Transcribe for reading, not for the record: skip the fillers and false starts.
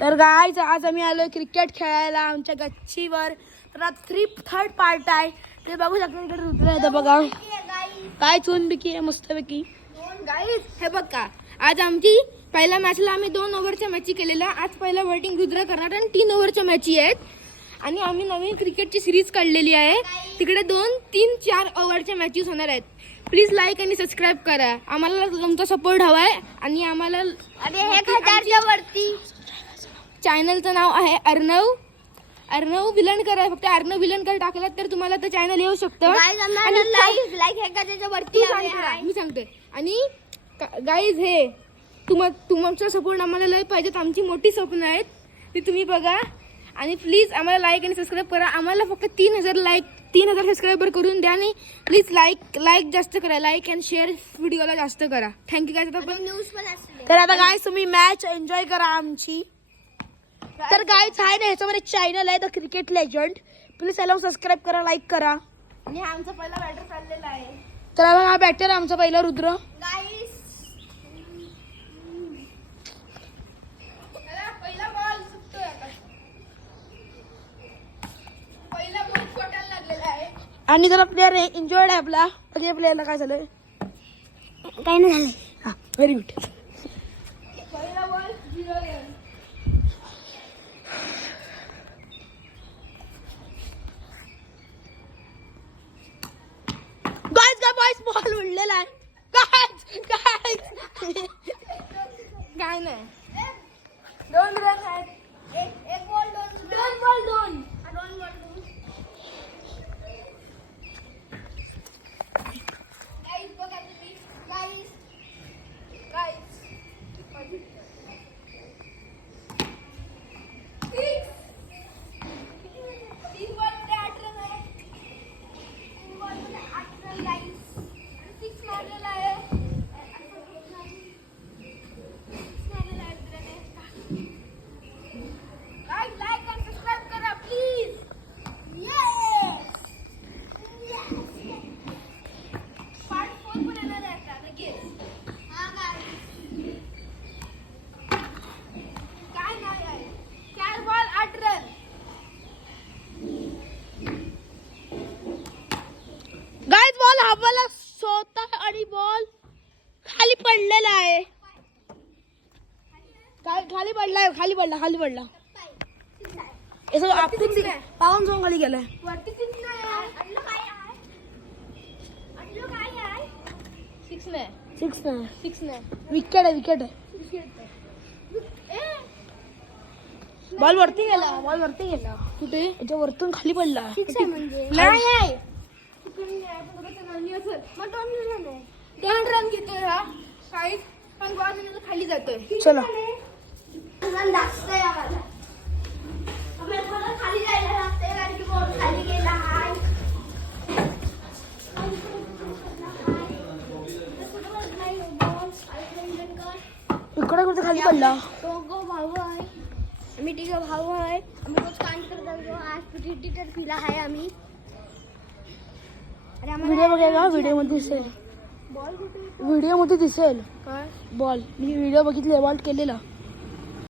तर गाईज आज आम्ही आलोय क्रिकेट खेळायला आमच्या गच्चीवर. तर आज 3rd पार्ट आहे ते बघू शकता. इकडे रुद्र आहे बघा, काय चूनबिकी आहे मस्तपैकी. गाईज हे बघा, आज आमची पहिल्या मॅचला आम्ही 2 ओव्हरच्या मॅची केलेल्या. आज पहिला बॅटिंग रुद्र करणार आणि 3 ओव्हरच्या मॅची आहेत. आणि आम्ही नवीन क्रिकेटची सिरीज काढलेली आहे. तिकडे 2, 3, 4 ओव्हरच्या मॅचेस होणार आहेत. प्लीज लाईक आणि सबस्क्राईब करा, आम्हाला तुमचा सपोर्ट हवा आहे. आणि आम्हाला 1000च्या वरती चॅनलचं नाव आहे अर्णव विलणकर आहे. फक्त अर्णव विलणकर टाकलात तर तुम्हाला तर चॅनल येऊ शकतं. मी सांगते. आणि गाईज हे तुमचा सपोर्ट आम्हाला लय पाहिजेत. आमची मोठी स्वप्न आहेत ती तुम्ही बघा. आणि प्लीज आम्हाला लाईक आणि सबस्क्राईब करा. आम्हाला फक्त 3000 सबस्क्रायबर करून द्या. आणि प्लीज लाईक जास्त करा. लाईक अँड शेअर व्हिडिओला जास्त करा. Thank you guys. तर आता गाईज तुम्ही मॅच एन्जॉय करा आमची. तर गाईज आहे ना ह्याच्यावर एक चॅनल आहे द क्रिकेट लेजंड. प्लीज त्याला सबस्क्राईब करा, लाईक करा. आणि हा आमचा पहिला बॅटर चाललेला आहे. तर हा बॅटर आमचा पहिला रुद्र. पहिला बॉल सुटतोय आता. पहिला बॉल फटायला लागलेला आहे. आणि जरा प्लेअर इंजॉर्ड आहे आपला. प्लेअरला काय झालंय? काही नाही झालंय. हा व्हेरी गुड. पहिला बॉल 0 रन. बॉल उडलेला आहे. काय नाही 2 रन आहेत. एक बॉल 2. गाईस बघा तुम्ही. गाईस हवाला स्वतः आणि बॉल खाली पडलेला आहे. खाली पडला. आपण पाहून जाऊन खाली गेलाय. सिक्स नाही. विकेट आहे. बॉल वरती गेला. कुठे? याच्या वरतून खाली पडला. नाही 2 रन घेतोय हा. काहीच पण बॉल खाली जातोय. चला इकडे कुठे खाली पडला? भाऊ आहे. आम्ही 3 भाऊ आहे. आम्ही रोज काम करतो. आज क्रिकेटर पिला आहे आम्ही. व्हिडिओ बघायला व्हिडिओ मध्ये दिसेल काय बॉल. मी व्हिडिओ बघितले, बॉल केलेला.